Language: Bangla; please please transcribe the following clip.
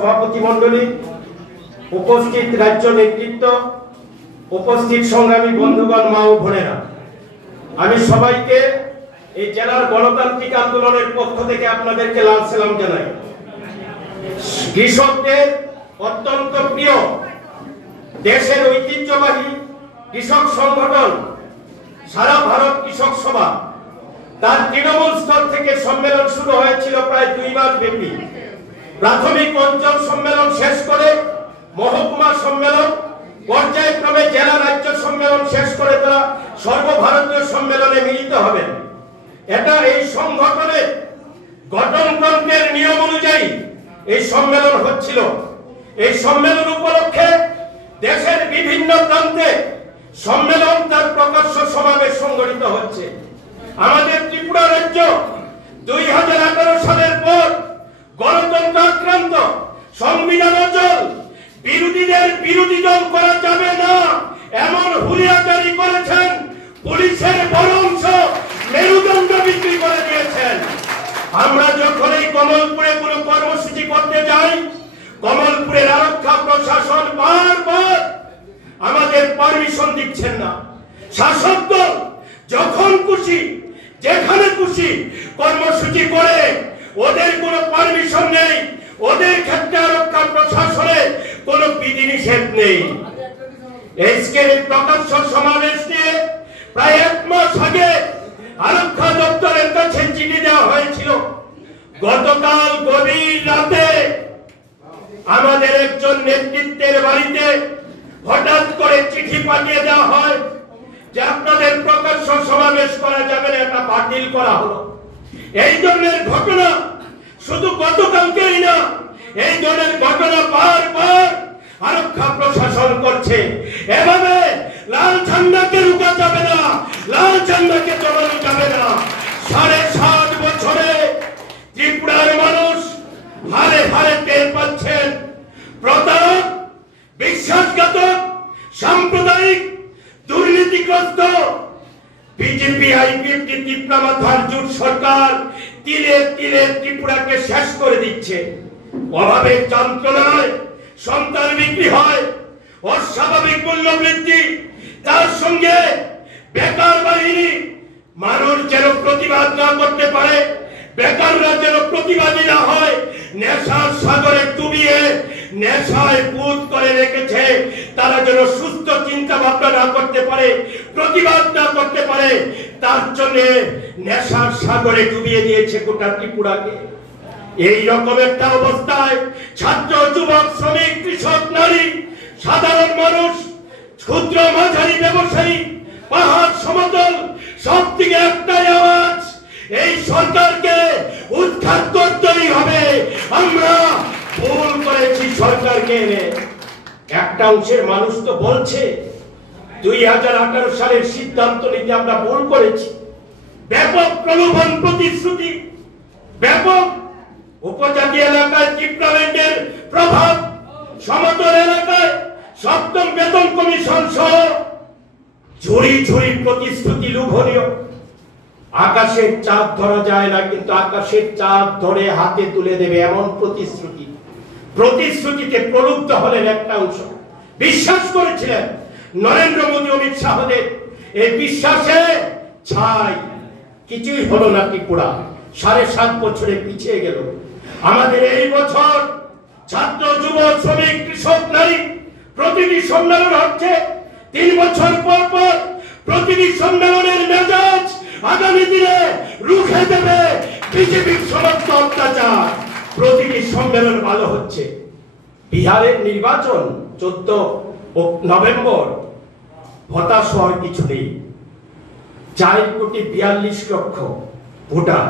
সভাপতি মণ্ডলী, উপস্থিত রাজ্য নেতৃত্ব, উপস্থিত সংগ্রামী বন্ধুগণ, মা ও বোনেরা, আমি সবাইকে এই জেলার গণতান্ত্রিক আন্দোলনের পক্ষ থেকে আপনাদেরকে লাল সালাম জানাই। কৃষকদের অত্যন্ত প্রিয় দেশের ঐতিহ্যবাহী কৃষক সংগঠন সারা ভারত কৃষক সভা, তার তৃণমূল স্তর থেকে সম্মেলন শুরু হয়েছিল প্রায় 2 মাস ব্যাপী। প্রাথমিক অঞ্চল সম্মেলন শেষ করে মহকুমা সম্মেলন, পর্যায়ক্রমে জেলা রাজ্য সম্মেলন শেষ করে তারা সর্বভারতীয় সম্মেলনে মিলিত হবেন। এটা এই সংগঠনের গঠনতন্ত্রের নিয়ম অনুযায়ী এই সম্মেলন হচ্ছিল। এই সম্মেলন উপলক্ষে দেশের বিভিন্ন প্রান্তে সম্মেলন তার প্রকাশ্য সমাবেশ সংগঠিত হচ্ছে। আমাদের ত্রিপুরা রাজ্য 2018 সালের পর গণতন্ত্র আক্রান্ত, সংবিধান অচল, বিরোধীদের বিরোধী দল করা যাবে না এমন হুলিয়া জারি করেছেন। পুলিশের বড় অংশ মেরুদণ্ড বিক্রি করে দিয়েছেন। আমরা যখন এই কমলপুরে কোনো কর্মসূচি করতে যাই, কমলপুরের আরক্ষা প্রশাসন বারবার আমাদের পারমিশন দিচ্ছেন না। শাসক দল যখন খুশি যেখানে খুশি কর্মসূচি করে, ওদের কোনো পারমিশন নেই, ওদের ক্ষেত্রে আরক্ষা প্রশাসনের কোনো বিধিনিষেধ নেই। আজকের প্রকাশ্য সমাবেশ নিয়ে প্রায় 1 মাস আগে আরক্ষা দপ্তরের কাছে চিঠি দেওয়া হয়েছিল। গতকাল গভীর রাতে আমাদের একজন নেতৃত্বের বাড়িতে হঠাৎ করে চিঠি পাঠিয়ে দেওয়া হয় যে আপনাদের প্রকাশ্য সমাবেশ করা যাবে না, এটা বাতিল করা হলো। এই ধরনের ঘটনা শুধু গতকালকেই না, এই ধরনের ঘটনা বারবার আরক্ষা প্রশাসন করছে। এভাবে লাল ঝান্ডাকে রুখা যাবে না, লাল ঝান্ডাকে জমানো যাবে না। 7.5 বছরে ত্রিপুরার মানুষ হারে হারে টের পাচ্ছেন প্রতারক, বিশ্বাসঘাতক, সাম্প্রদায়িক, দুর্নীতিগ্রস্ত বিজেপি আইপিএফটি ত্রিপুরা মাথার জোট সরকার তিলে তিলে ত্রিপুরাকে শেষ করে দিচ্ছে। অভাবের যন্ত্রণায় সন্তান বিক্রি হয়, অস্বাভাবিক মূল্য বৃদ্ধি, তার সঙ্গে বেকার বাহিনী, মানুষ যেন প্রতিবাদ না করতে পারে, বেকাররা যেন প্রতিবাদী না হয়, নেশার সাগরে ডুবিয়ে নেশায় পুত করে রেখেছে, তারা যেন সুস্থ চিন্তা ভাবনা না করতে পারে, প্রতিবাদ না করতে পারে, তার জন্য নেশার সাগরে ডুবিয়ে দিয়েছে গোটা ত্রিপুরাকে। এই রকম একটা অবস্থায় ছাত্র, যুবক, শ্রমিক, কৃষক, নারী, সাধারণ মানুষ, ক্ষুদ্র মাঝারি ব্যবসায়ী, পাহাড় সমতল, সব দিকে একটাই আওয়াজ, এই সরকারকে উৎখাত করতেই হবে। আমরা ভুল করেছি সরকারকে এনে। একটা অংশের মানুষ তো বলছে 2018 সালের সিদ্ধান্ত নিতে আমরা ভুল করেছি। ব্যাপক প্রলোভন, প্রতিশ্রুতি, ব্যাপক উপজাতি এলাকায় টিপলামেন্টের প্রভাব, সমতল এলাকায় 7ম বেতন কমিশন সহ ঝুড়ি ঝুড়ি প্রতিশ্রুতি লোভনীয়। আকাশের চাঁদ ধরা যায় না, কিন্তু আকাশের চাঁদ ধরে হাতে তুলে দেবে এমন প্রতিশ্রুতি। প্রতিশ্রুতিতে প্রলুব্ধ হলেন একটা অংশ, বিশ্বাস করেছিলেন নরেন্দ্র মোদী, অমিত শাহদের। এই বিশ্বাসে ছাই, কিছুই হলো না। ত্রিপুরা 7.5 বছরে পিছিয়ে গেল। আমাদের এই বছর ছাত্র, যুবক, শ্রমিক, কৃষক, নারী প্রতিটি সম্মেলন হচ্ছে। 3 বছর পর পর প্রতিটি সম্মেলনের মেজাজ আগামী দিনে রুখে দেবে বিজেপির সমস্ত অত্যাচার। প্রতিটি সম্মেলন ভালো হচ্ছে। বিহারের নির্বাচন 14 নভেম্বর, হতাশ হওয়ার কিছু নেই। 4.42 লক্ষ ভোটার।